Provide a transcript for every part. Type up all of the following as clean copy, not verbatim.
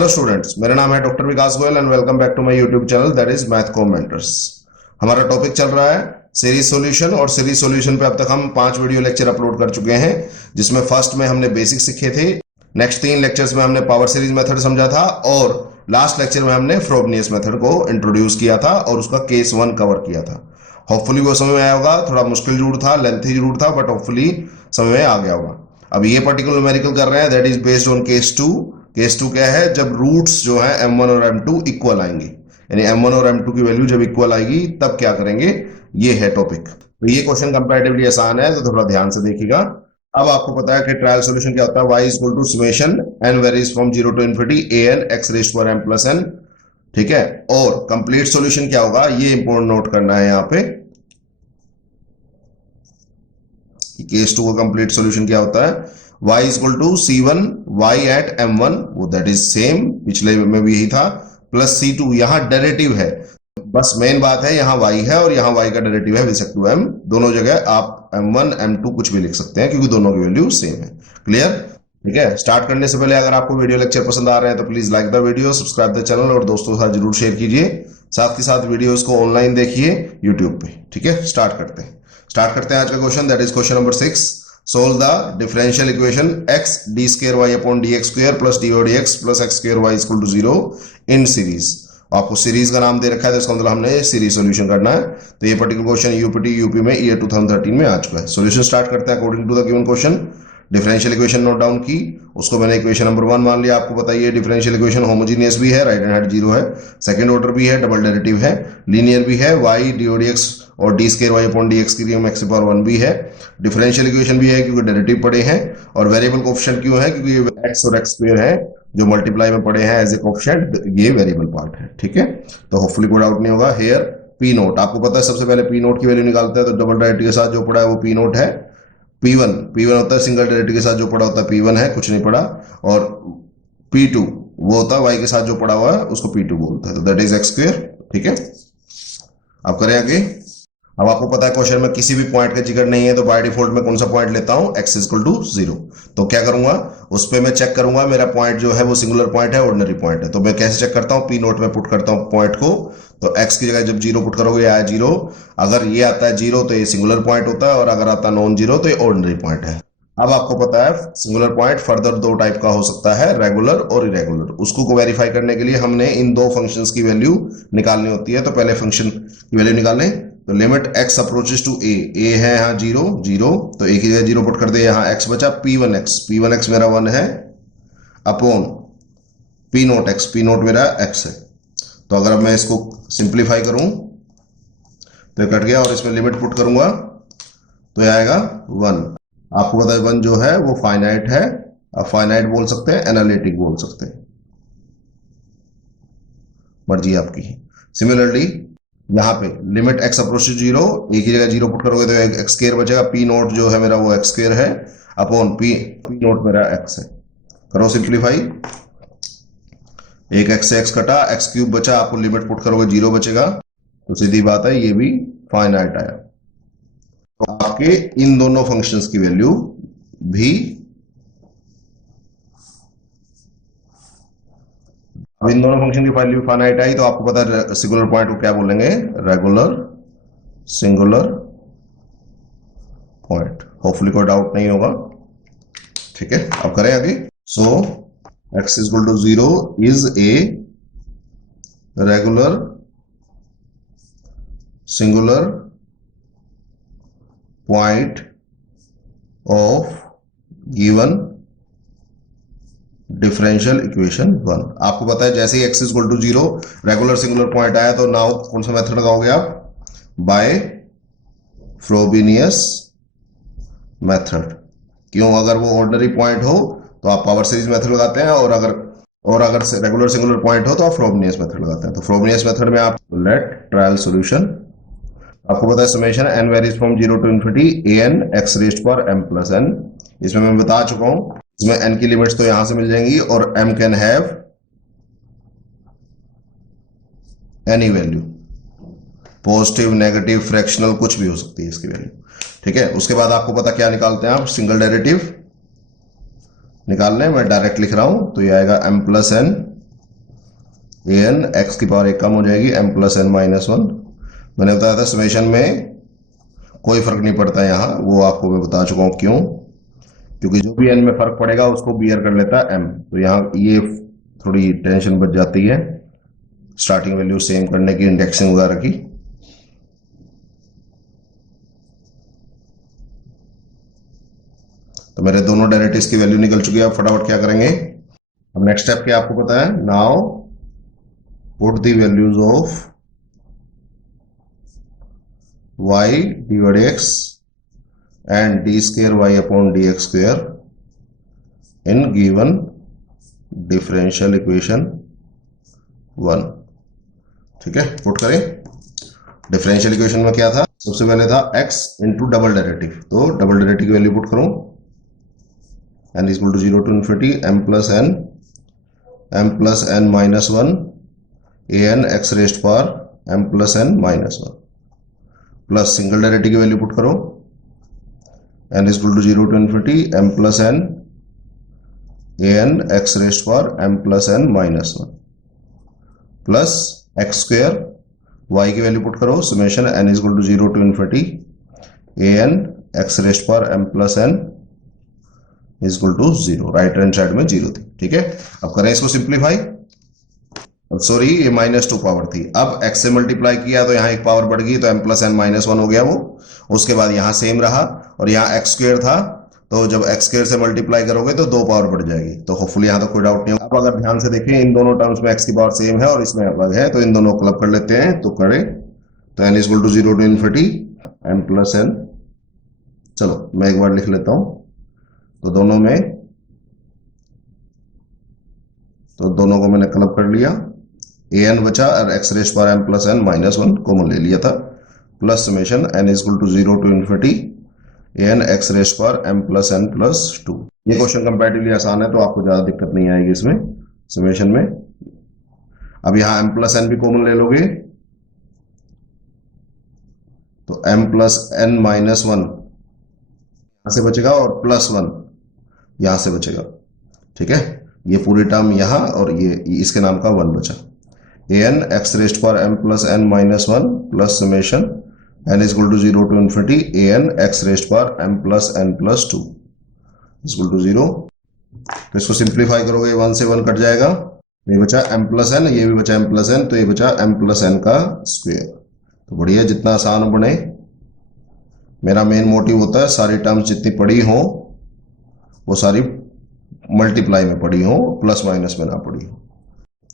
Hello students, मेरा नाम है doctor Vikas Goyal and welcome back to my YouTube channel that is math commenters. हमारा topic चल रहा है सीरीज सॉल्यूशन और सीरीज सॉल्यूशन पे अब तक हम 5 वीडियो लेक्चर अपलोड कर चुके हैं, जिसमें फर्स्ट में हमने बेसिक सीखे थे, नेक्स्ट 3 लेक्चर्स में हमने पावर सीरीज मेथड समझा था और लास्ट लेक्चर में हमने फ्रोबनियस मेथड को इंट्रोड्यूस किया था और उसका केस 1 कवर किया था। होपफुली वो समझ में आया होगा। थोड़ा मुश्किल जरूर था, लेंथी जरूर था, बट होपफुली समझ में आ गया होगा। अब ये पर्टिकुलर न्यूमेरिकल कर रहे हैं that is based on case 2। Case 2 क्या है? जब रूट्स जो है m1 और m2 इक्वल आएंगे, यानी m1 और m2 की वैल्यू जब इक्वल आएगी तब क्या करेंगे, ये है टॉपिक। तो ये क्वेश्चन कंपैरेटिवली आसान है, तो थोड़ा ध्यान से देखिएगा। अब आपको पता है कि ट्रायल सॉल्यूशन क्या होता है, y equal to summation n varies from 0 to infinity an x raised to m plus n, ठीक है। और कंप्लीट सॉल्यूशन क्या होगा, ये इंपॉर्टेंट नोट करना है यहाँ पे। केस 2 का कंप्लीट सॉल्यूशन क्या होता है, y equal to c1 y at m1, वो दैट इज सेम, पिछले में भी यही था, प्लस c2, यहाँ डेरिवेटिव है, बस मेन बात है यहाँ y है और यहाँ y का डेरिवेटिव है विद टू m। दोनों जगह आप m1 m2 कुछ भी लिख सकते हैं क्योंकि दोनों की वैल्यू सेम है। क्लियर? ठीक है। स्टार्ट करने से पहले अगर आपको वीडियो लेक्चर पसंद आ रहे हैं तो please like the video, subscribe the channel और दोस्तों के साथ जरूर शेयर कीजिए। साथ के साथ वीडियोस को ऑनलाइन देखिए यूट्यूब पे। ठीक है, स्टार्ट करते हैं आज का question, that is question number 6। Solve the differential equation x d square y upon dx square plus dy dx plus x square y equal to 0 in series. आपको सीरीज का नाम दे रखा है तो इसका मतलब हमने सीरीज सॉल्यूशन करना है। तो ये पर्टिकुलर क्वेश्चन यूपी में ईयर 2013 में आ चुका है। सॉल्यूशन स्टार्ट करते हैं according to the given question. Differential equation note down की, उसको मैंने इक्वेशन नंबर 1 मान लिया। आपको बताइए डिफरेंशियल इक्वेशन होमोजीनियस भी है, राइट हैंड साइड 0 है, सेकंड ऑर्डर भी है, डबल डेरिवेटिव है, लीनियर भी है, y dx और d square y upon dx की रियल x पावर 1 भी है, डिफरेंशियल इक्वेशन भी है क्योंकि डेरिवेटिव पड़े हैं, और वेरिएबल कोएफिशिएंट क्यों है, क्योंकि ये x और x स्क्वायर है जो मल्टीप्लाई में पड़े हैं एज ए कोएफिशिएंट, ये वेरिएबल पार्ट है। ठीक है, तो होपफुली कोई डाउट नहीं होगा। हेयर पी नोट, आपको पता है सबसे पहले पी नोट की वैल्यू निकालते हैं, तो डबल डेरिवेटिव के साथ जो पड़ा है वो पी नोट है। P1 होता है सिंगल डेरिवेटिव के साथ जो पड़ा होता है P1 है, कुछ नहीं पड़ा, और P2 वो होता है y के साथ जो पड़ा हुआ है उसको P2 बोलते हैं, तो दैट इज x स्क्वायर। ठीक है, अब करें आगे। अब आपको पता है क्वेश्चन में किसी भी पॉइंट का जिक्र नहीं है, तो बाय डिफॉल्ट में कौन सा पॉइंट लेता हूं, x इक्वल टू 0। तो क्या करूंगा, उस पर मैं चेक करूंगा मेरा पॉइंट जो है वो सिंगुलर पॉइंट है, ऑर्डिनरी पॉइंट है। तो मैं कैसे चेक करता हूं, पी नोट में पुट करता हूं पॉइंट को, तो x की जगह जब 0 पुट करोगे आया 0, अगर ये आता है 0 तो ये सिंगुलर पॉइंट होता है, और अगर आता है नॉन 0 तो ये ऑर्डिनरी पॉइंट है। अब आपको पता है सिंगुलर पॉइंट फर्दर 2 टाइप का हो सकता है, रेगुलर और इरेगुलर। उसको वेरीफाई करने के लिए हमने इन 2 फंक्शंस की वैल्यू निकालनी होती है। तो पहले फंक्शन की वैल्यू निकालने, तो limit x approaches to a है यहाँ 0 0, तो a की जगह 0 पुट कर दे, यहाँ x बचा, p1x मेरा 1 है, अपॉन p नोट मेरा x है। तो अगर अब मैं इसको सिंप्लीफाई करूं तो कट गया, और इसमें लिमिट पुट करूंगा तो यह आएगा 1। आपको पता है 1 जो है वो फाइनाइट है, आप फाइनाइट बोल सकते हैं, एनालिटिक बोल सकते हैं, मर्जी आपकी। सिमिलरली यहाँ पे लिमिट x अप्रोच टू 0, एक ही जगह 0 पुट करोगे तो x स्क्वायर बचेगा, p नोट जो है मेरा वो x स्क्वायर है, अपॉन p नोट मेरा x है। करो सिंप्लीफाई, एक x से x कटा, x क्यूब बचा, आपको लिमिट पुट करोगे 0 बचेगा, तो सीधी बात है ये भी फाइनाइट आया। तो आपके इन दोनों फंक्शंस की वैल्यू भी, अब इन दोनों फंक्शन की वैल्यू फाइनाइट आई, तो आपको पता है सिंगुलर पॉइंट को क्या बोलेंगे, रेगुलर सिंगुलर पॉइंट। होपफुली कोई डाउट नहीं होगा। ठीक है, अब करें आगे। So x equal to 0 is a regular singular point of given differential equation 1। आपको पता है जैसे ही x equal to 0 regular singular point आया, तो नाउ कौन सा मेथड लगाओगे आप, बाय फ्रोबिनियस मेथड। क्यों, अगर वो ऑर्डिनरी पॉइंट हो तो आप पावर सीरीज मेथड लगाते हैं, और अगर रेगुलर सिंगुलर पॉइंट हो तो आप फ्रोबिनियस मेथड लगाते हैं। तो फ्रोबिनियस मेथड में आप लेट ट्रायल सॉल्यूशन, आपको पता है summation n varies from 0 to infinity an x raised power m plus n। इसमें मैं बता चुका हूं, इसमें n की लिमिट्स तो यहां से मिल जाएंगी, और m can have any value, positive negative fractional कुछ भी हो सकती है इसकी वैल्यू। ठीक है, उसके बाद आपको पता क्या निकालते हैं आप, सिंगल डेरिवेटिव निकालने, मैं डायरेक्ट लिख रहा हूं, तो ये आएगा m plus n a n x की पावर 1 कम हो जाएगी m प्लस एन माइनस 1। मैंने बताया था समेशन में कोई फर्क नहीं पड़ता यहाँ, वो आपको मैं बता चुका हूँ क्यों, क्योंकि जो भी एन में फर्क पड़ेगा उसको बियर कर लेता है एम। तो यहाँ ये थोड़ी टेंशन बच जाती है स्टार्टिंग वैल्यू सेम करने की, इंडेक्सिंग वगैरह की। तो मेरे दोनों डेरिवेटिव्स की वैल्यू निकल चुकी है। अब फटाफट क्या करेंगे, अब नेक्स्ट स्टेप क्या आपको पता है, now put the values of y divide x and D square y upon D x square in given differential equation 1। ठीक है, पुट करें। डिफरेंशियल इक्वेशन में क्या था, सबसे पहले था x इंटू डबल डेरिवेटिव, तो डबल डेरिवेटिव की वैल्यू पुट करूं, n is equal to 0 to infinity m plus n minus 1 a n x raised power m plus n minus 1 plus single derivative की वैल्यू पुट करो, n is equal to 0 to infinity m plus n a n x raised power m plus n minus 1 plus x square y की value put करो, summation n is equal to 0 to infinity a n x raised power m plus n is equal to 0। Right hand side में 0 थी। ठीक है, अब करें इसको simplify. Sorry, ये -2 पावर थी, अब x से मल्टीप्लाई किया तो यहाँ एक पावर बढ़ गई, तो m प्लस n माइनस 1 हो गया वो। उसके बाद यहाँ सेम रहा और यहाँ एक्स स्क्वायर था, तो जब एक्स स्क्वायर से मल्टीप्लाई करोगे तो 2 पावर बढ़ जाएगी। तो होपफुली यहाँ तो कोई डाउट नहीं होगा। अब अगर ध्यान से देखें, इन दोनों टर्म्स में x की पावर सेम है और इसमें अलग है, तो इन दोनों को क्लब कर लेते हैं। तो करें, तो n is equal to 0 to infinity m plus n। चलो मैं एक बार लिख लेता हूं, तो दोनों को मैंने क्लब कर लिया, ए एन बचा और x raised power m plus n minus 1 common ले लिया था, plus summation n is equal to 0 to infinity a n x raised power m plus n plus 2। ये क्वेश्चन कंपैरेटिवली आसान है, तो आपको ज्यादा दिक्कत नहीं आएगी इसमें समेशन में। अब यहां m प्लस n भी कॉमन ले लोगे, तो m प्लस n माइनस 1 यहां से बचेगा और प्लस 1 यहां से बचेगा। ठीक है, ये पूरी टर्म यहां और ये इसके नाम का 1 बचा। A n x raised power m plus n minus 1 plus summation n is equal to 0 to infinity a n x raised power m plus n plus 2 is equal to 0। तो इसको सिंप्लीफाई करोगे, 1 से 1 कट जाएगा, ये बचा m plus n, ये भी बचा m प्लस n, तो ये बचा m प्लस n का स्क्वायर। तो बढ़िया, जितना आसान बने। मेरा मेन मोटिव होता है सारी टर्म्स जितनी पड़ी हो वो सारी मल्टीप्लाई में पड़ी हो, प्लस माइनस में ना पड़ी हो।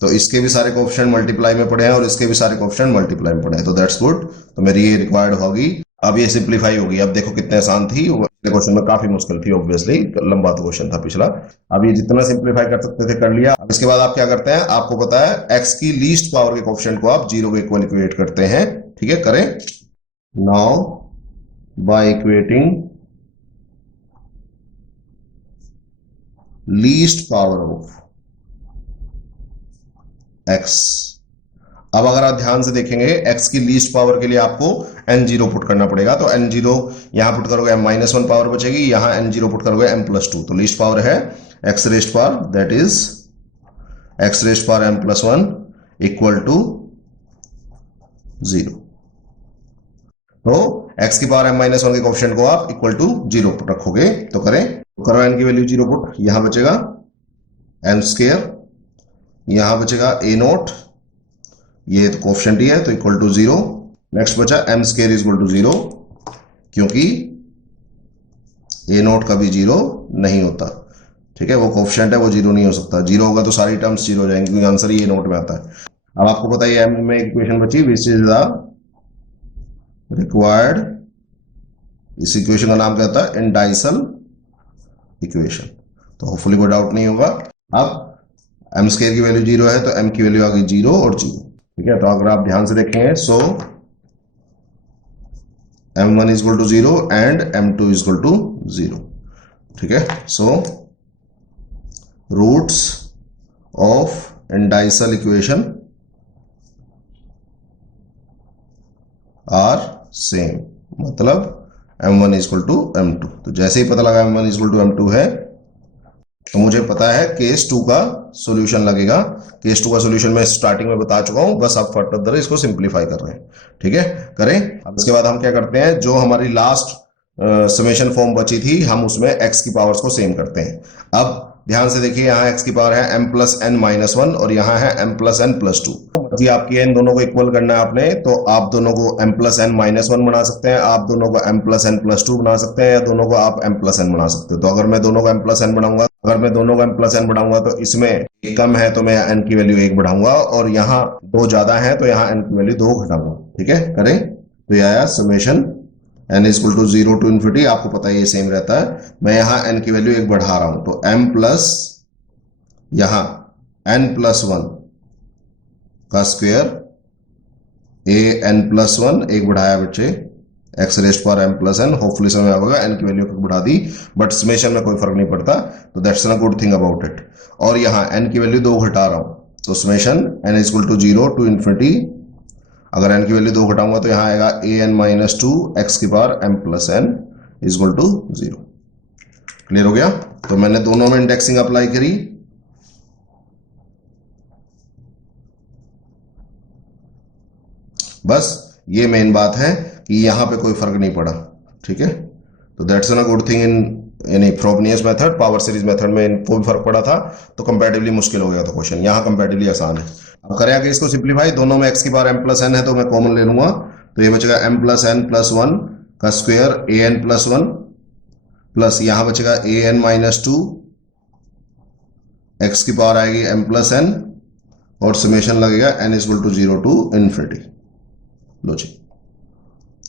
तो इसके भी सारे कोएफिशिएंट मल्टीप्लाई में पड़े हैं और इसके भी सारे कोएफिशिएंट मल्टीप्लाई में पड़े हैं, तो दैट्स गुड। तो मेरी ये रिक्वायर्ड होगी। अब ये सिंप्लीफाई होगी। अब देखो कितने आसान थी, क्वेश्चन में काफी मुश्किल थी, ऑब्वियसली लंबा तो क्वेश्चन था पिछला। अब ये जितना सिंप्लीफाई कर सकते थे कर लिया। अब इसके बाद आप क्या करते हैं, आपको पता है x की लीस्ट पावर के कोएफिशिएंट को आप 0 के इक्वल इक्वेट करते हैं। ठीक है, करें। Now by equating least power of x, अब अगर आप ध्यान से देखेंगे x की लीस्ट पावर के लिए आपको n0 पुट करना पड़ेगा। तो n0 यहां पुट करोगे m माइनस 1 पावर बचेगी, यहां n0 पुट करोगे m प्लस 2। तो लीस्ट पावर है x raised power, that is x raised power m plus 1 equal to 0। तो x की पावर m माइनस 1 के कोएफिशिएंट को आप इक्वल टू 0 रखोगे। तो करें, करो n की वैल्यू 0 पुट, यहां बचेगा m स्क्वायर, यहां बचेगा a नोट, ये तो कोएफिशिएंट ही है तो इक्वल टू 0। नेक्स्ट बचा m square is equal to 0, क्योंकि a नोट कभी 0 नहीं होता। ठीक है, वो कोएफिशिएंट है, वो 0 नहीं हो सकता। 0 होगा तो सारी टर्म्स 0 हो जाएंगी, क्योंकि आंसर ही a नोट में आता है। अब आपको पता है m में इक्वेशन बची, विच इज द रिक्वायर्ड, इस इक्वेशन का नाम क्या होता है, इंडाइसल इक्वेशन। तो होपफुली कोई डाउट नहीं होगा। अब m स्क्वायर की वैल्यू 0 है, तो m की वैल्यू आ गई 0 और 0। ठीक है, तो अगर आप ध्यान से देखेंगे, so m1 is equal to 0 and m2 is equal to 0। ठीक है, so roots of indicial equation are same, मतलब m1 is equal to m2। तो जैसे ही पता लगा m1 is equal to m2 है, तो मुझे पता है केस 2 का सॉल्यूशन लगेगा। केस 2 का सॉल्यूशन मैं स्टार्टिंग में बता चुका हूं, बस आप फर्दर इसको सिंप्लीफाई कर रहे हैं। ठीक है, करें। अब इसके बाद हम क्या करते हैं, जो हमारी लास्ट समेशन फॉर्म बची थी, हम उसमें x की पावर्स को सेम करते हैं। अब ध्यान से देखिए, यहाँ x की पावर है m plus n minus one और यहाँ है m plus n plus two. जी आपकी इन दोनों को इक्वल करना है आपने, तो आप दोनों को m plus n minus one बना सकते हैं, आप दोनों को m plus n plus two बना सकते हैं, या दोनों को आप m प्लस एन बना सकते हो। तो अगर मैं दोनों को m प्लस एन बनाऊंगा, तो इसमें एक कम है तो मैं n की वैल्यू 1 बढ़ाऊंगा, और यहाँ 2 ज्यादा है तो यहाँ n की वैल्यू 2 घटाऊंगा। ठीक है, करें। तो ये आया summation n is equal to 0 to infinity. आपको पता है ये सेम रहता है। मैं यहाँ n की वैल्यू 1 बढ़ा रहा हूं, तो m प्लस यहाँ n प्लस 1 का स्क्वायर a n प्लस 1, 1 बढ़ाया बच्चे, x raised power m plus n। Hopefully समझ आ गया, n की वैल्यू बढ़ा दी, बट समेशन में कोई फर्क नहीं पड़ता, तो that's a good thing about it. और यहाँ n की वैल्यू 2 घटा रहा हूं, तो summation n is equal to 0 to infinity. अगर n की वैल्यू 2 घटाऊंगा तो यहाँ आएगा a n माइनस 2 x की power m plus n is equal to 0। Clear हो गया? तो मैंने दोनों में इंडेक्सिंग अप्लाई करी। बस ये मेन बात है कि यहां पे कोई फर्क नहीं पड़ा। ठीक है, तो that's a good thing in यानी फ्रोबनियस मेथड। पावर सीरीज मेथड में इनको भी फर्क पड़ा था, तो कंपैरेटिवली मुश्किल हो गया था क्वेश्चन, यहाँ कंपैरेटिवली आसान है। अब करें आगे इसको सिंप्लीफाई, दोनों में x की पावर m प्लस n है तो मैं कॉमन ले लूंगा, तो ये बचेगा m प्लस n प्लस 1 का square a n plus 1 plus यहां बचेगा a n माइनस 2, x की पावर आएगी m प्लस n, और समेशन लगेगा n equal to 0 to infinity. लो जी,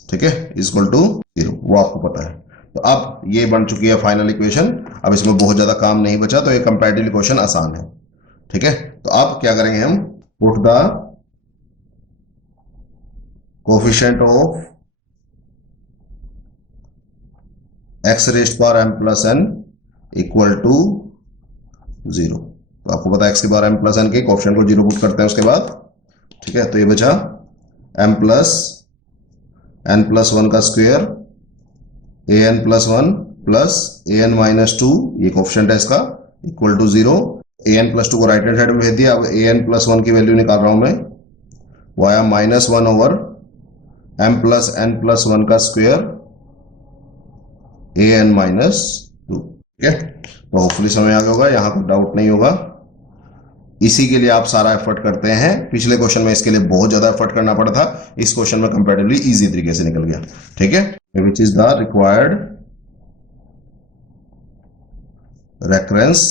ठीक है, इक्वल टू 0, वो आपको पता है। तो अब ये बन चुकी है फाइनल इक्वेशन। अब इसमें बहुत ज्यादा काम नहीं बचा, तो ये कंपैरेटिव इक्वेशन आसान है। ठीक है, तो अब क्या करेंगे हम, put the coefficient of x raised power m plus n equal to 0। तो आपको पता है x की पावर m प्लस n के कोफिशिएंट को 0 पुट करते हैं उसके बाद। ठीक है, तो ये बचा m प्लस n प्लस 1 का square a n plus 1 plus a n minus 2, ये कोफिशिएंट है इसका, equal to 0। a n plus 2 को राइट हैंड साइड में भेज दिया। अब a n प्लस 1 की वैल्यू निकाल रहा हूं मैं, वो आया minus 1 over m plus n plus 1 का स्क्वायर a n माइनस 2। ठीक है, तो होपफुली समझ आ गया होगा, यहां कोई डाउट नहीं होगा। इसी के लिए आप सारा एफर्ट करते हैं। पिछले क्वेश्चन में इसके लिए बहुत ज्यादा एफर्ट करना पड़ा था, इस क्वेश्चन में कंपैरेटिवली इजी तरीके से निकल गया। ठीक है, which is the required recurrence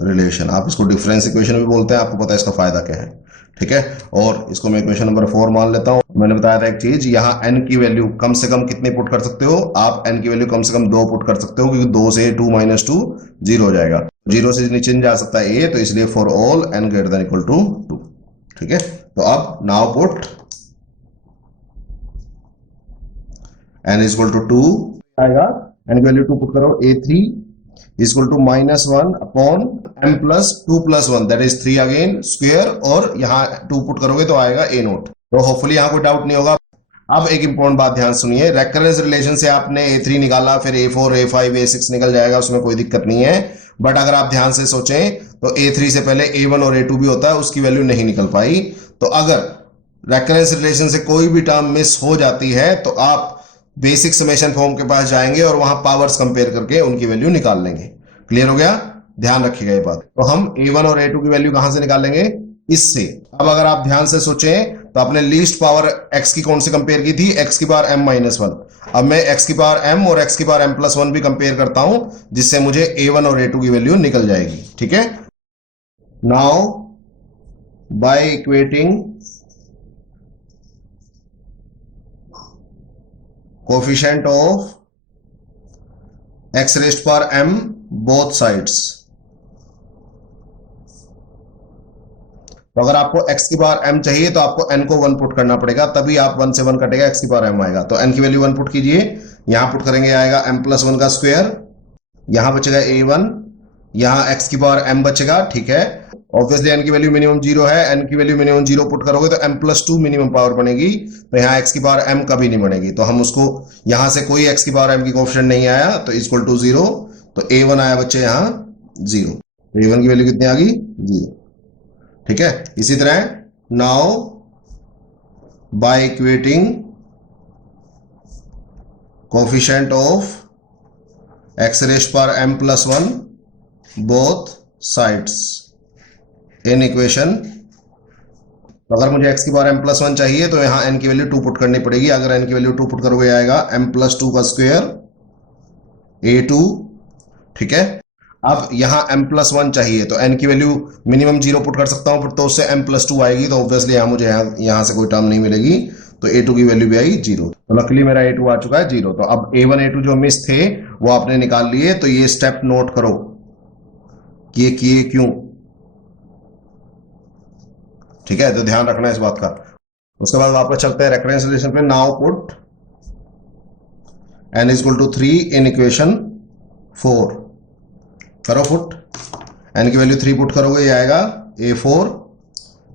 relation. आप इसको डिफरेंस इक्वेशन भी बोलते हैं, आपको पता है इसका फायदा क्या है। ठीक है, और इसको मैं इक्वेशन नंबर 4 मान लेता हूं। मैंने बताया था एक चीज, यहां n की वैल्यू कम से कम कितने पुट कर सकते हो आप, n की वैल्यू कम से कम 2 पुट कर सकते हो, क्योंकि 2 से 2 माइनस 2 0 हो जाएगा। 0 से नीचे नहीं जा सकता a, तो इसलिए for all n greater than equal to 2। ठीक है, तो अब now put n is equal to 2 आएगा, n की वैल्यू 2 पुट करो, a3 equal to minus 1 upon m plus 2 plus 1 that is 3 again square, और यहाँ 2 पुट करोगे तो आएगा a नोट। तो होपफुली यहाँ कोई डाउट नहीं होगा। अब एक इंपॉर्टेंट बात ध्यान सुनिए, रेकरेंस रिलेशन से आपने a3 निकाला, फिर a4 a5 a6 निकल जाएगा, उसमें कोई दिक्कत नहीं है। बट अगर आप ध्यान से सोचें तो a3 से पहले a1 और a2 भी होता है, उसकी वैल्यू नहीं निकल पाई। तो अगर रेकरेंस रिलेशन से कोई भी टर्म मिस हो जाती है तो आप बेसिक समेशन फॉर्म के पास जाएंगे और वहां पावर्स कंपेयर करके उनकी वैल्यू निकाल लेंगे। क्लियर हो गया? ध्यान रखिएगा ये बात। तो हम a1 और a2 की वैल्यू कहां से निकालेंगे? इससे। अब अगर आप ध्यान से सोचें तो आपने लीस्ट पावर x की कौन से कंपेयर की थी? x की पावर m माइनस 1। अब मैं x की पावर m और x की पावर m प्लस 1 भी कंपेयर करता हूं, जिससे मुझे a1 और a2 की वैल्यू निकल जाएगी। ठीक है, now by equating coefficient of x raised power m both sides, तो अगर आपको x की पावर m चाहिए तो आपको n को 1 पुट करना पड़ेगा, तभी आप 1 से 1 कटेगा, x की पावर m आएगा। तो n की वैल्यू 1 पुट कीजिए, यहां पुट करेंगे आएगा m प्लस 1 का स्क्वायर, यहां बचेगा a1, यहां x की पावर m बचेगा। ठीक है, ऑब्वियसली n की वैल्यू मिनिमम 0 है, n की वैल्यू मिनिमम 0 पुट करोगे तो m+2 मिनिमम पावर बनेगी, तो यहाँ x की पावर m कभी नहीं बनेगी, तो हम उसको यहां से कोई x की पावर m की कोएफिशिएंट नहीं आया तो इक्वल टू 0, तो a1 आया बच्चे यहाँ 0, तो a1 की वैल्यू कितनी आ गई 0। ठीक है, इसी तरह now by equating coefficient of x raise power m+1 both sides in equation, तो अगर मुझे x की पावर m+1 चाहिए तो यहां n की वैल्यू 2 पुट करनी पड़ेगी। अगर n की वैल्यू 2 पुट करोगे आएगा m+2 का स्क्वायर a2। ठीक है, अब यहां m+1 चाहिए तो n की वैल्यू मिनिमम 0 पुट कर सकता हूं, फिर तो उससे m+2 आएगी, तो ऑब्वियसली यहां मुझे यहां से कोई टर्म नहीं मिलेगी, तो a2 की वैल्यू भी आई 0। तो लकीली मेरा a2 आ चुका है 0। तो अब a1 a2 जो मिस थे वो आपने निकाल लिए, तो ये स्टेप नोट करो कि ये किए क्यों। ठीक है, तो ध्यान रखना है इस बात का। उसके बाद वापस चलते हैं रेफरेंस रिलेशन पे। Now put n equal to 3 in equation 4, करो पुट, n की वैल्यू 3 पुट करोगे ये आएगा a4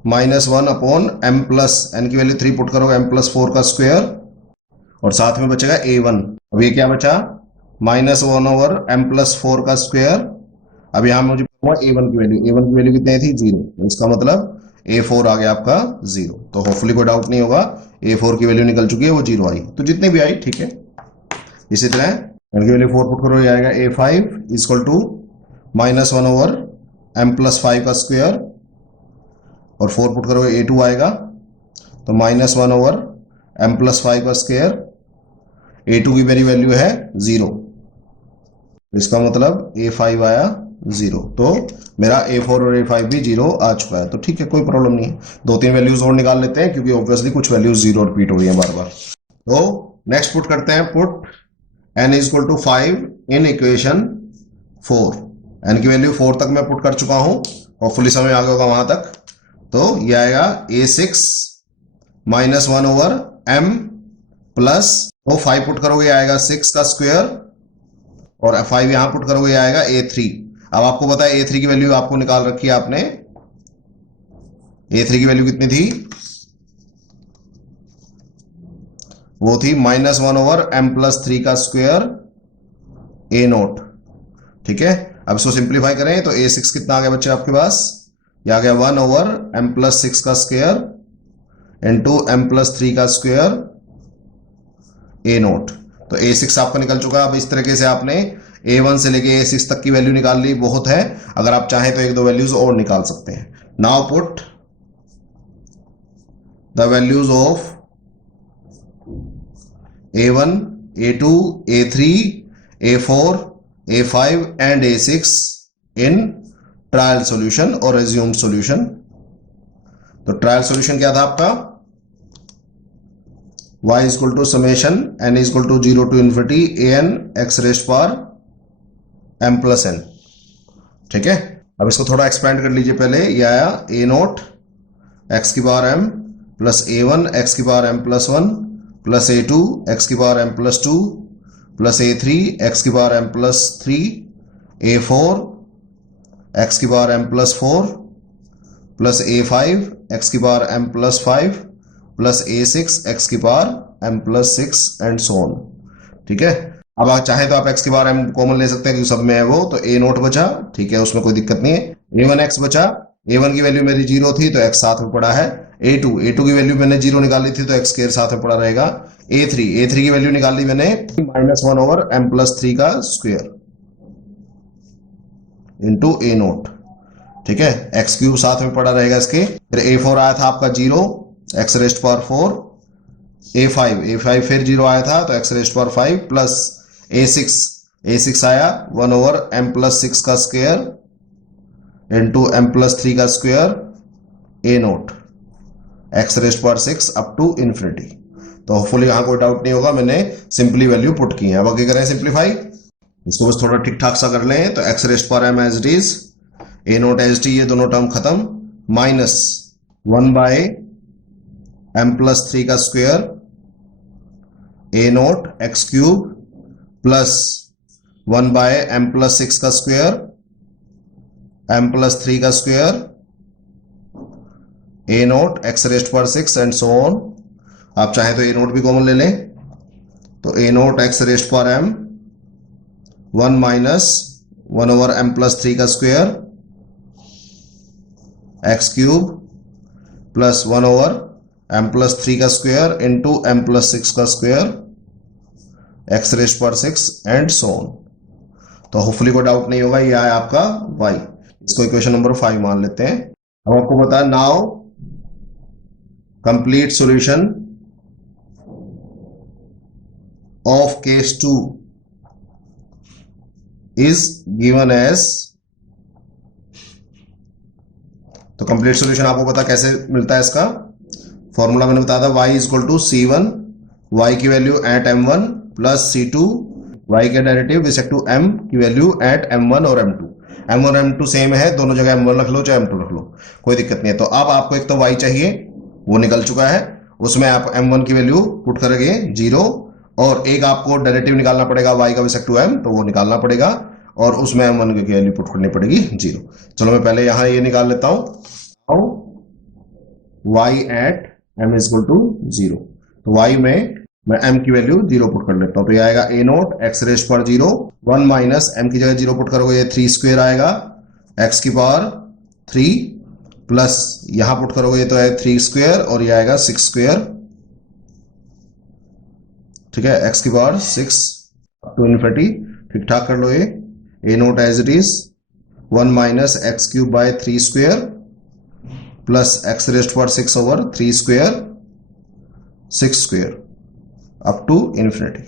-1 upon m plus, n की वैल्यू 3 पुट करोगे m+4 का स्क्वायर, और साथ में बचेगा a1। अब ये क्या बचा -1 ओवर m+4 का स्क्वायर। अब यहां मुझे a1 की वैल्यू कितनी थी 0, तो इसका मतलब a4 आ गया आपका 0। तो होपफुली कोई डाउट नहीं होगा, a4 की वैल्यू निकल चुकी है, वो 0 आई, तो जितनी भी आई ठीक है। इसी तरह n की वैल्यू 4 पुट करो, ये आएगा a5 equal to -1 over m+5 का स्क्वायर, और 4 पुट करोगे a2 आएगा, तो -1 ओवर m+5 का स्क्वायर, a2 की मेरी वैल्यू है 0, इसका मतलब a5 आया 0। तो मेरा a4 और a5 भी 0 आ चुका है, तो ठीक है, कोई प्रॉब्लम नहीं है। 2-3 वैल्यूज और निकाल लेते हैं, क्योंकि ऑब्वियसली कुछ वैल्यूज 0 रिपीट हो रही है बार बार। तो नेक्स्ट पुट करते हैं, put n equal to 5 in equation 4। n की वैल्यू 4 तक मैं पुट कर चुका हूं, होपफुली समझ आ गया होगा वहां तक। तो ये आएगा a6 -1 ओवर m प्लस, तो 5 पुट करोगे आएगा 6 का स्क्वायर, और 5 यहां पुट करोगे आएगा a3। अब आपको पता है a3 की वैल्यू आपको निकाल रखी है आपने, a3 की वैल्यू कितनी थी, वो थी -1 ओवर m+3 का स्क्वायर a0। ठीक है, अब इसको सिंप्लीफाई करें तो a6 कितना आ गया बच्चे आपके पास, ये आ गया 1 ओवर m+6 का स्क्वायर इंटू m+3 का स्क्वायर a0। तो a6 आपका निकल चुका है। अब इस तरीके से आपने a1 से लेके a6 तक की वैल्यू निकाल ली, बहुत है। अगर आप चाहें तो 1-2 वैल्यूज और निकाल सकते हैं। Now put the values of a1, a2, a3, a4, a5 and a6 in trial solution और रेज्यूम्ड सॉल्यूशन। तो ट्रायल सॉल्यूशन क्या था आपका, y equal to summation n equal to 0 to infinity an x raise power m+n। ठीक है, अब इसको थोड़ा एक्सपेंड कर लीजिए। पहले ये आया a0 x की power m plus a1 x की power m+1 plus a2 x की power m+2 plus a3 x की पावर m+3, a4 x की power m+4 plus a5 x की power m+5 plus a6 x की power m+6 and so on. ठीक है, अब आप चाहे तो आप x की पावर m कॉमन ले सकते हैं, क्योंकि सब में है वो, तो a0 बचा। ठीक है, उसमें कोई दिक्कत नहीं है। a1x बचा, a1 की वैल्यू मेरी 0 थी तो x साथ में पड़ा है। a2 की वैल्यू मैंने 0 निकाली थी तो x स्क्वायर साथ में पड़ा रहेगा। a3 की वैल्यू निकाली मैंने -1 ओवर m+3 का स्क्वायर इंटू a0। ठीक है, x क्यूब साथ में पड़ा रहेगा इसके। फिर a4 आया था आपका 0, x रेज़ पावर 4, a5 फिर 0 आया था तो x raise power 5 plus a6 आया 1 ओवर m+6 का स्क्वायर इंटू m+3 का square a0 x raise power 6 up to infinity. तो होपफुली यहां कोई डाउट नहीं होगा, मैंने सिंपली वैल्यू पुट की है। अब आगे करें सिंप्लीफाई, इसको बस थोड़ा ठीक ठाक सा कर लें। तो x raise power m as it is, a0 as टी, ये दोनों टर्म खत्म, -1 बाय m+3 का square a0 x cube plus 1 by m+6 का स्क्वायर m+3 का square A naught x raised पर 6 एंड सो ऑन। आप चाहें तो ए नोट भी कॉमन ले लें, तो ए नोट एक्स रेस्ट पर m 1 minus 1 over m plus 3 का square x cube plus 1 over m plus 3 का स्क्वायर इंटू m प्लस 6 का स्क्वायर एक्स रेस्ट पर 6 एंड सो ऑन। तो होपफुली कोई डाउट नहीं होगा, ये है आपका y। इसको इक्वेशन नंबर 5 मान लेते हैं। अब आपको पता है now complete solution of case 2 is given as. तो कंप्लीट सॉल्यूशन आपको पता कैसे मिलता है, इसका फॉर्मूला मैंने बताया था, y is equal to c1 y की value at m1 plus c2 y के डेरिवेटिव रिस्पेक्ट टू m की वैल्यू एट m1 और m2। m1 और m2 सेम है, दोनों जगह m1 रख लो चाहे m2 रख लो, कोई दिक्कत नहीं है। तो अब आपको एक तो y चाहिए, वो निकल चुका है, उसमें आप m1 की वैल्यू पुट करेंगे 0, और एक आपको डेरिवेटिव निकालना पड़ेगा y का रिस्पेक्ट टू m, तो वो निकालना पड़ेगा, और उसमें m1 की वैल्यू पुट करनी पड़ेगी 0। चलो मैं पहले यहां ये निकाल लेता हूं, y at m is equal to 0। तो y में मैं m की वैल्यू 0 पुट कर लेता हूं, तो ये आएगा a नोट एक्स रेस्ट पर 0 1 माइनस m की जगह 0 पुट करोगे ये 3 स्क्वायर आएगा x की पावर 3 प्लस यहां पुट करोगे तो है 3 स्क्वायर और ये आएगा 6 स्क्वायर, ठीक है, x की पावर 6 टू इन्फिनिटी। ठीक ठाक कर लो, ये a naught as it is 1 minus x cube by 3 square plus x raised पर 6 over 3 square 6 square up to infinity.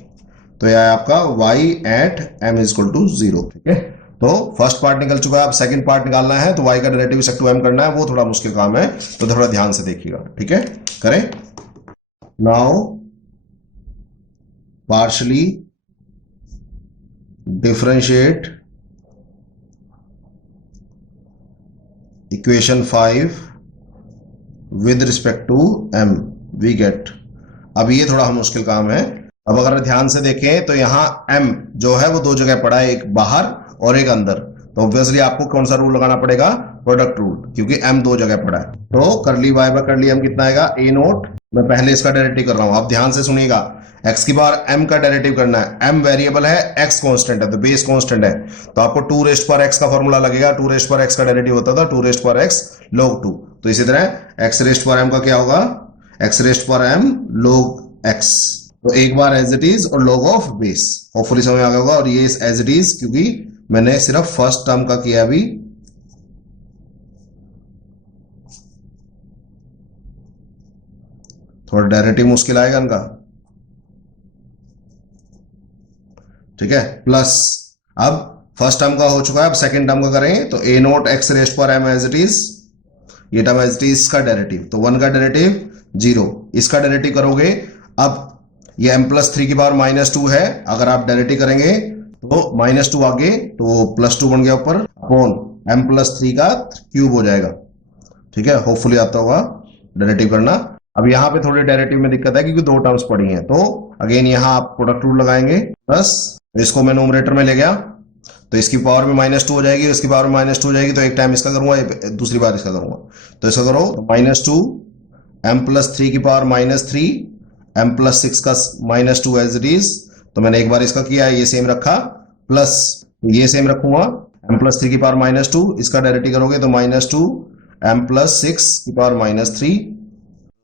तो यह है आपका y at m is equal to 0। ठीक है, तो फर्स्ट पार्ट निकल चुका है, अब सेकंड पार्ट निकालना है, तो y का डेरिवेटिव रिस्पेक्ट टू m करना है, वो थोड़ा मुश्किल काम है, तो थोड़ा ध्यान से देखिएगा। ठीक है, करें। Now partially differentiate equation 5 with respect to m we get. अब ये थोड़ा मुश्किल काम है। अब अगर ध्यान से देखें तो यहां m जो है वो दो जगह पड़ा है, एक बाहर और एक अंदर, तो ऑब्वियसली आपको कौन सा रूल लगाना पड़ेगा, प्रोडक्ट रूल, क्योंकि m दो जगह पड़ा है। तो करली y बाय करली m कितना आएगा, a नोट। मैं पहले इसका डेरिवेटिव कर रहा हूं, आप ध्यान से सुनिएगा, x की बार m का डेरिवेटिव करना है, m वेरिएबल है, x कांस्टेंट है, तो बेस कांस्टेंट है, तो आपको 2 रेस्ट पर x का फॉर्मूला लगेगा। 2 रेस्ट पर x का डेरिवेटिव होता था 2 रेस्ट पर x log 2। तो इसी तरह x रेस्ट पर m का क्या होगा, x रेस्ट पर m log x। तो एक बार एज इट इज और log ऑफ बेस, होपफुली समझ आ गया होगा। और ये एज इट इज क्योंकि मैंने सिर्फ फर्स्ट टर्म का किया, अभी थोड़ा डेरिवेटिव मुश्किल आएगा इनका। ठीक है, प्लस अब फर्स्ट टर्म का हो चुका है, अब सेकंड टर्म का करें, तो a नोट एक्स रेस्ट पर m एज इट इज, ये टर्म एज इट इज का डेरिवेटिव, तो 1 का डेरिवेटिव 0, इसका डेरिवेटिव करोगे, अब ये m प्लस 3 की पावर -2 है, अगर आप डेरिवेटिव करेंगे तो -2 आगे तो +2 बन गया ऊपर, अपॉन m प्लस 3 का क्यूब हो जाएगा। ठीक है, होपफुली आता होगा डेरिवेटिव करना। अब यहाँ पे थोड़ी डेरिवेटिव में दिक्कत है क्योंकि 2 टर्म्स पड़ी हैं, तो अगेन यहाँ आप प्रोडक्ट रूल लगाएंगे, प्लस इसको मैं न्यूमरेटर में ले गया, तो इसकी पावर में -2 हो जाएगी, इसकी पावर में -2 हो जाएगी, तो एक टाइम इसका करूंगा, दूसरी बार इसका करूंगा, तो इसका करो -2 m प्लस 3 की पावर -3 m प्लस 6 का -2 एज इट इज, तो मैंने एक बार इसका किया, ये सेम रखा, प्लस ये सेम रखूंगा m प्लस 3 की पावर -2, इसका डेरिवेटिव करोगे तो -2 m प्लस 6 की पावर -3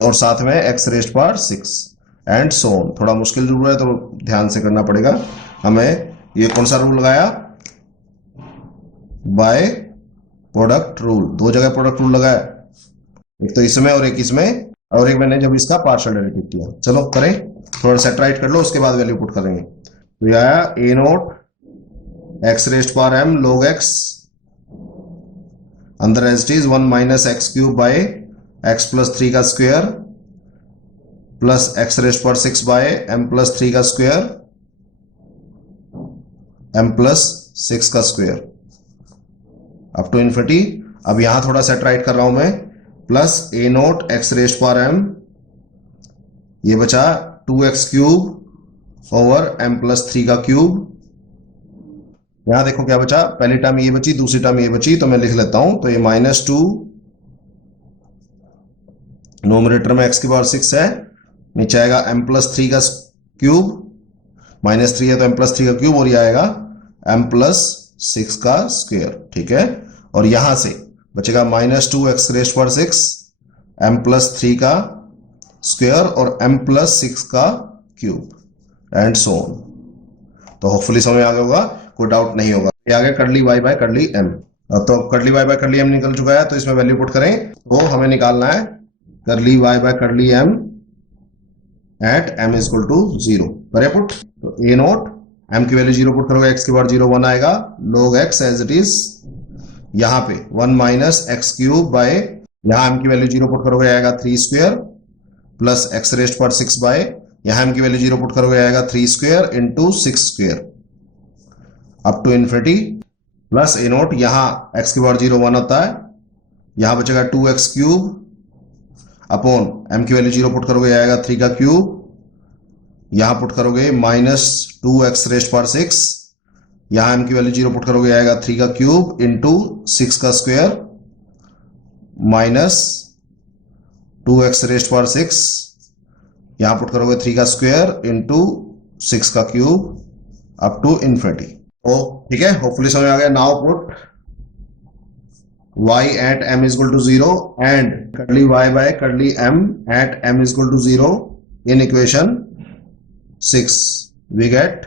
और साथ में x raised power 6 and so on. थोड़ा मुश्किल रूल है तो ध्यान से करना पड़ेगा हमें। ये कौन सा रूल लगाया, बाय प्रोडक्ट रूल, 2 जगह प्रोडक्ट रूल लगाया, एक तो इसमें और एक इसमें, और एक मैंने जब इसका पार्शियल डेरिवेटिव किया। चलो करें, थोड़ा सेट राइट कर लो, उसके बाद वैल्यू पुट करेंगे। तो ये आया a naught x raised power m log x, अंदर as it is 1 minus x cube by x plus 3 का square plus x raised power 6 by m plus 3 का स्क्वायर m प्लस 6 का स्क्वायर अप टू इन्फिनिटी। अब यहां थोड़ा set right कर रहा हूं मैं, plus a naught x raised power m, ये बचा 2x cube over m plus 3 का क्यूब। यहां देखो क्या बचा, पहली टर्म ये बची, दूसरी टर्म ये बची, तो मैं लिख लेता हूं, तो ये -2 नोमिनेटर में x की पावर 6 है, नीचे आएगा m+3 का क्यूब, -3 है तो m+3 का क्यूब, और ये आएगा m+6 का स्क्वायर, ठीक है। और यहां से बचेगा -2x⁻⁶ m+3 का स्क्वायर और m+6 का क्यूब एंड सो ऑन। तो होपफुली समझ में आ गया होगा, कोई डाउट नहीं होगा। ये आ गया curly y by curly m। तो curly y by curly m निकल चुका है, तो इसमें वैल्यू पुट करें तो हमें निकालना है curly y by curly m at m equal to 0। करें पुट, तो a नोट m की वैल्यू 0 पुट करोगे, x की पावर 0 1 आएगा, log x as it is, यहां पे 1 - x³ बाय, यहां m की वैल्यू 0 पुट करोगे आएगा 3 स्क्वायर प्लस x⁻⁶ बाय, यहां m की वैल्यू 0 पुट करोगे आएगा 3 square into 6 square up to infinity, plus a naught, यहां x की पावर 0 1 होता है, यहां बचेगा 2x³ अपॉन m की वैल्यू 0 पुट करोगे आएगा 3 का क्यूब, यहां पुट करोगे -2x⁻⁶, यहां m की वैल्यू 0 पुट करोगे आएगा 3 का क्यूब इंटू 6 का स्क्वायर -2x⁻⁶, यहां पुट करोगे 3 का स्क्वायर इंटू 6 का क्यूब अप टू इन्फिनिटी। तो ठीक है, होपफुली समझ आ गया। Now put y at m equal to 0 and curly y by curly m at m equal to 0 in equation 6 we get,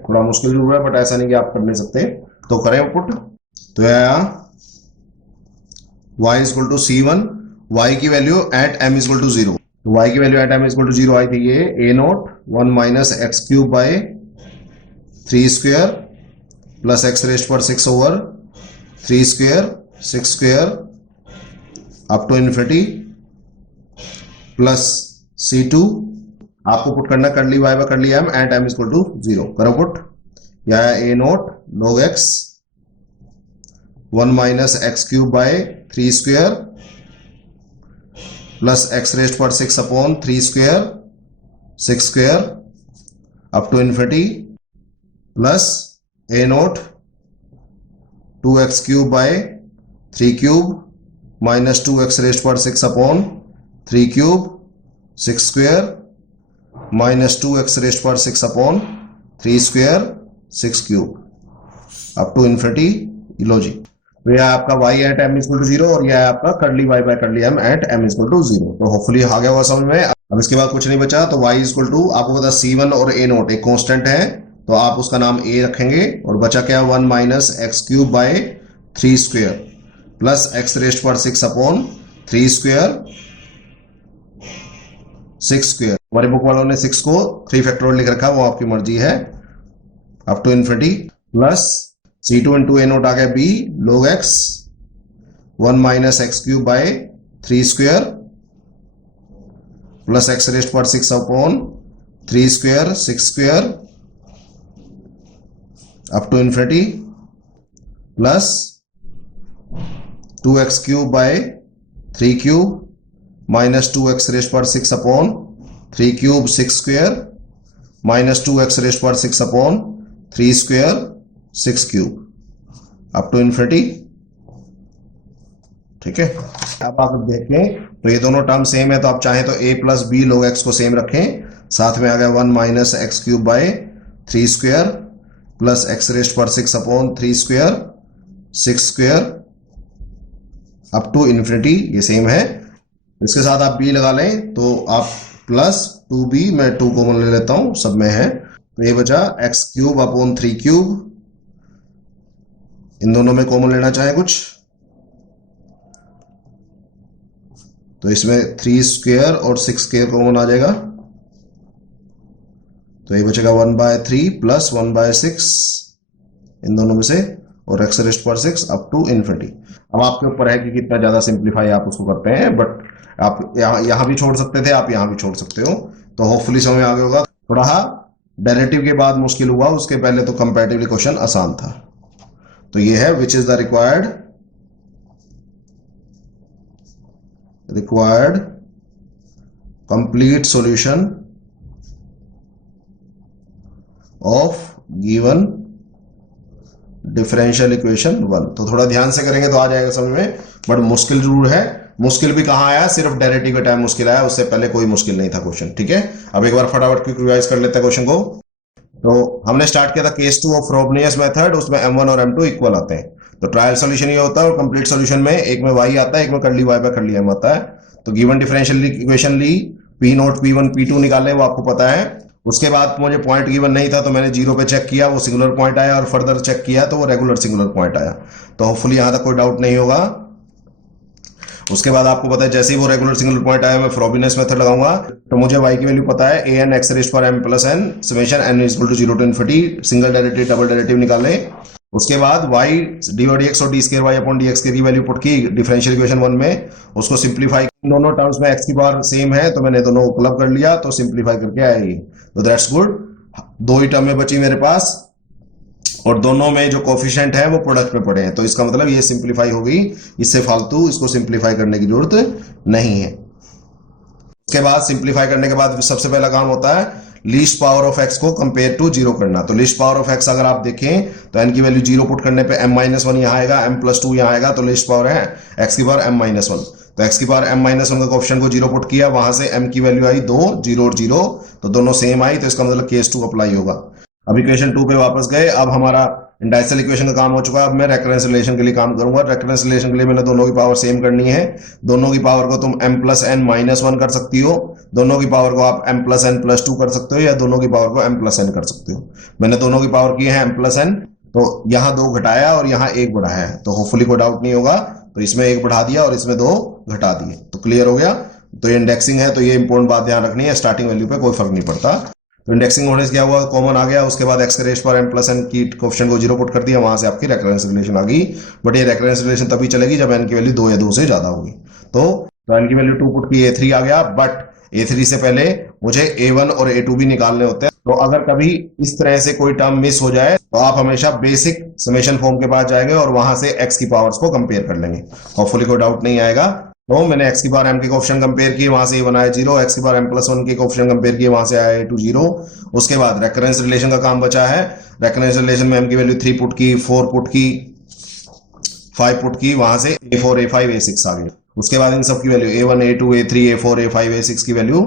थोड़ा मुश्किल जरूर है बट ऐसा नहीं कि आप कर नहीं सकते। तो करें पुट, तो आया y equal to c1, y की value at m equal to 0, तो y की value at m equal to 0 आई थी ये a naught 1 - x³ bye 3 square plus x⁻⁶ over 3 square 6 square up to infinity plus c2, आपको put करना curly y by curly m at m equal to 0। करो put, यह a naught log x 1 - x³ bye 3 square plus x⁻⁶ upon 3 square 6 square up to infinity plus a naught 2x³ by 3 cube -2x⁻⁶ upon 3 cube 6 square -2x⁻⁶ upon 3 square 6 cube up to infinity. लो जी, तो यह आपका y at m equal to 0 और यह है आपका curly y by curly m at m equal to 0। तो होपफुली आ गया होगा समझ में। अब इसके बाद कुछ नहीं बचा, तो y इक्वल टू, आपको पता c1 और a नोट एक कांस्टेंट है, तो आप उसका नाम a रखेंगे, और बचा क्या 1 - x³ bye 3 square plus x⁻⁶ upon 3 square 6 square. हमारे बुक वालों ने 6 को 3 फैक्टोरियल लिख रखा है, वो आपकी मर्जी है, up to infinity plus c2 into a naught आ गया b log x 1 - x³ bye 3 square plus x⁻⁶ upon 3 square 6 square up to infinity plus 2x³ by 3 cube -2x⁻⁶ upon 3 cube 6 square -2x⁻⁶ upon 3 square 6 cube up to infinity. ठीक है, अब आप देखें तो ये दोनों टर्म सेम है, तो आप चाहें तो a plus b log x को सेम रखें, साथ में आ गया 1 - x³ bye 3 square plus x⁻⁶ upon 3 square 6 square up to infinity, ये सेम है। इसके साथ आप b लगा लें तो आप प्लस 2b, मैं 2 कॉमन ले लेता हूं, सब में है, तो ये बचा x³ अपॉन 3 क्यूब, इन दोनों में कॉमन लेना चाहें कुछ, तो इसमें 3 स्क्वायर और 6 स्क्वायर कॉमन आ जाएगा, तो ये बचेगा 1/3 प्लस 1/6 इन दोनों में से, और x⁻⁶ अप टू इन्फिनिटी। अब आपके ऊपर है कि कितना ज्यादा सिंप्लीफाई आप उसको करते हैं, बट आप यहां भी छोड़ सकते थे, आप यहां भी छोड़ सकते हो। तो होपफुली समझ में आ गया होगा। थोड़ा डेरिवेटिव के बाद मुश्किल हुआ, उसके पहले तो कंपैरेटिवली क्वेश्चन आसान था। तो ये है which is the required complete solution of given differential equation 1। तो थोड़ा ध्यान से करेंगे तो आ जाएगा समझ में, बट मुश्किल जरूर है। मुश्किल भी कहाँ आया, सिर्फ डेरिवेटिव के टाइम मुश्किल आया, उससे पहले कोई मुश्किल नहीं था क्वेश्चन। ठीक है, अब एक बार फटाफट क्विक रिवाइज कर लेते हैं क्वेश्चन को। तो हमने स्टार्ट किया था केस 2 ऑफ फ्रोबनियस मेथड, उसमें m1 और m2 इक्वल आते हैं। तो ट्रायल सॉल्यूशन ये होता है, और कंप्लीट सॉल्यूशन में एक में y आता है, एक में curly y by curly m आता है। तो गिवन डिफरेंशियल इक्वेशन ली, p0 p1 p2 निकाले, वो आपको पता है। उसके बाद मुझे पॉइंट गिवन नहीं था, तो मैंने जीरो पे चेक किया, वो सिंगुलर पॉइंट आया, और फर्दर चेक किया तो वो रेगुलर सिंगुलर पॉइंट आया। तो होपफुली यहां तक कोई डाउट नहीं होगा। उसके बाद आपको पता है जैसे ही वो रेगुलर सिंगुलर पॉइंट आया, मैं फ्रोबिनियस मेथड लगाऊंगा। तो मुझे y की वैल्यू पता है, a n x रेज़ पर m plus n summation n is equal to 0 to infinity, single derivative double derivative निकाले। उसके बाद y dx और d square y upon dx की वैल्यू पुट की डिफरेंशियल इक्वेशन 1 में, उसको सिंप्लीफाई, दोनों टर्म्स में x की पावर सेम है तो मैंने दोनों को क्लब कर लिया, तो सिंप्लीफाई करके आएगी। तो दैट्स गुड, दो ही टर्म में बची मेरे पास, और दोनों में जो कोफिशिएंट है वो प्रोडक्ट में पड़े हैं, तो इसका मतलब ये सिंप्लीफाई होगी, इससे फालतू इसको सिंप्लीफाई करने की जरूरत नहीं है। उसके बाद सिंप्लीफाई करने के बाद सबसे पहला काम होता है लीस्ट पावर ऑफ x को कंपेयर टू 0 करना। तो लीस्ट पावर ऑफ x अगर आप देखें तो n की वैल्यू 0 पुट करने पे m-1 यहाँ आएगा, m+2 यहाँ आएगा, तो लीस्ट पावर है x की पावर m-1। तो x की पावर m-1 का कोएफिशिएंट को 0 पुट किया, वहां से m की वैल्यू आई 2, 0 और 0, तो दोनों सेम आई, तो इसका मतलब केस 2 अप्लाई होगा। अब इक्वेशन 2 पे वापस गए, अब हमारा इंडाइसियल इक्वेशन का काम हो चुका है। अब मैं रेकरेंस रिलेशन के लिए काम करूंगा। रेकरेंस रिलेशन के लिए मैंने दोनों की पावर सेम करनी है। दोनों की पावर को तुम m प्लस n माइनस 1 कर सकती हो, दोनों की पावर को आप m प्लस n प्लस 2 कर सकते हो, या दोनों की पावर को m प्लस n कर सकते हो। मैंने दोनों की पावर की है m प्लस n, तो यहाँ 2 घटाया और यहाँ 1 बढ़ाया है, तो होपफुली कोई डाउट नहीं होगा। तो इसमें 1 बढ़ा दिया और इसमें 2 घटा दिए, तो क्लियर हो गया। तो ये इंडेक्सिंग है, तो ये इंपॉर्टेंट बात ध्यान रखनी है, स्टार्टिंग वैल्यू पे कोई फर्क नहीं पड़ता। तो इंडेक्सिंग होने से क्या हुआ, कॉमन आ गया। उसके बाद x रेज़ पर m प्लस n की कोएफिशिएंट को 0 पुट कर दिया, वहां से आपकी रेकरेंस रिलेशन आ गई। बट ये रेकरेंस रिलेशन तभी चलेगी जब n की वैल्यू 2 या 2 से ज्यादा होगी। तो n की वैल्यू 2 पुट की, a3 आ गया, बट a3 से पहले मुझे a1 और a2 भी निकालने होते हैं। तो अगर कभी इस तरह से कोई टर्म मिस हो जाए तो आप हमेशा बेसिक समेशन फॉर्म के पास जाएंगे और वहां से x की पावर्स को कंपेयर कर लेंगे। होपफुली कोई डाउट नहीं आएगा। तो मैंने x की पावर m के कोएफिशिएंट कंपेयर किए, वहां से a1 आया 0, x की पावर m प्लस 1 के कोएफिशिएंट कंपेयर किए, वहां से आया a2 0। उसके बाद रेकरेंस रिलेशन का काम बचा है। रेकरेंस रिलेशन में m की वैल्यू 3 पुट की, 4 पुट की, 5 पुट की, वहां से a4 a5 a6 आ गई। उसके बाद इन सब की value a1 a2 a3 a4 a5 a6 की वैल्यू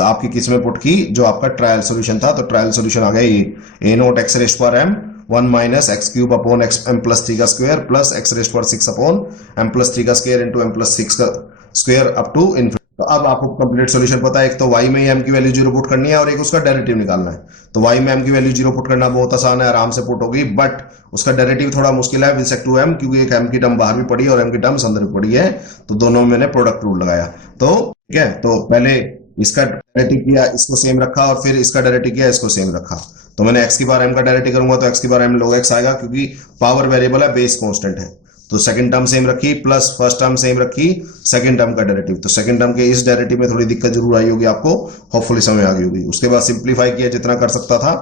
आपकी किस में पुट की, जो आपका ट्रायल सॉल्यूशन था। तो ट्रायल सॉल्यूशन आ गया ये a0 x रेज़ पर m 1 minus x cube upon x m plus 3 का स्क्वायर प्लस x रेज़ पर 6 अपॉन m प्लस 3 का स्क्वायर इंटू m प्लस 6 का स्क्वायर अप टू इन्फिनिटी। तो अब आपको कंप्लीट सॉल्यूशन पता है, एक तो y में m की वैल्यू 0 पुट करनी है और एक उसका डेरिवेटिव निकालना है। तो y में m की वैल्यू 0 पुट करना बहुत आसान है, आराम से पुट होगी, बट उसका डेरिवेटिव थोड़ा मुश्किल है विद रिस्पेक्ट टू m, क्योंकि एक m की टर्म बाहर भी पड़ी है और m की टर्म अंदर भी पड़ी है, तो दोनों में मैंने प्रोडक्ट रूल लगाया। तो ठीक है, तो पहले इसका डेरिवेटिव किया, इसको सेम रखा, और फिर इसका डेरिवेटिव किया, इसको सेम रखा। तो मैंने x की पावर m का डेरिवेटिव करूंगा तो x की पावर m log x आएगा, क्योंकि पावर वेरिएबल है, बेस कांस्टेंट है। तो सेकंड टर्म सेम रखी, प्लस फर्स्ट टर्म सेम रखी, सेकंड टर्म का डेरिवेटिव। तो सेकंड टर्म के इस डेरिवेटिव में थोड़ी दिक्कत जरूर आई होगी आपको, होपफुली समझ आ गई होगी। उसके बाद सिंप्लीफाई किया जितना कर सकता था,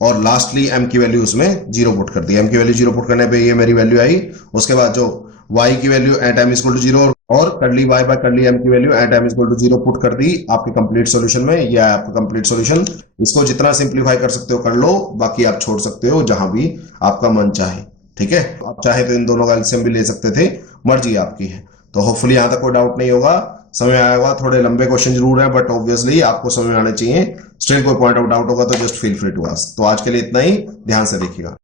और लास्टली m की वैल्यू उसमें 0 पुट कर दी। m की वैल्यू 0 पुट करने पे ये मेरी वैल्यू आई। उसके बाद जो y की value at m equal to 0 और curly y by curly m की value at m equal to 0 put कर दी आपके कंप्लीट सॉल्यूशन में। यह है आपका कंप्लीट सॉल्यूशन। इसको जितना सिंप्लीफाई कर सकते हो कर लो, बाकी आप छोड़ सकते हो जहां भी आपका मन चाहे। ठीक है, आप चाहे तो इन दोनों का एलसीएम भी ले सकते थे, मर्जी आपकी है। तो होपफुली यहां तक कोई डाउट नहीं होगा, समझ आया होगा। थोड़े लंबे क्वेश्चन जरूर है, बट ऑब्वियसली आपको समझ आने चाहिए। स्टिल कोई पॉइंट ऑफ डाउट होगा तो just feel free to ask. तो आज के लिए इतना ही, ध्यान से देखिएगा।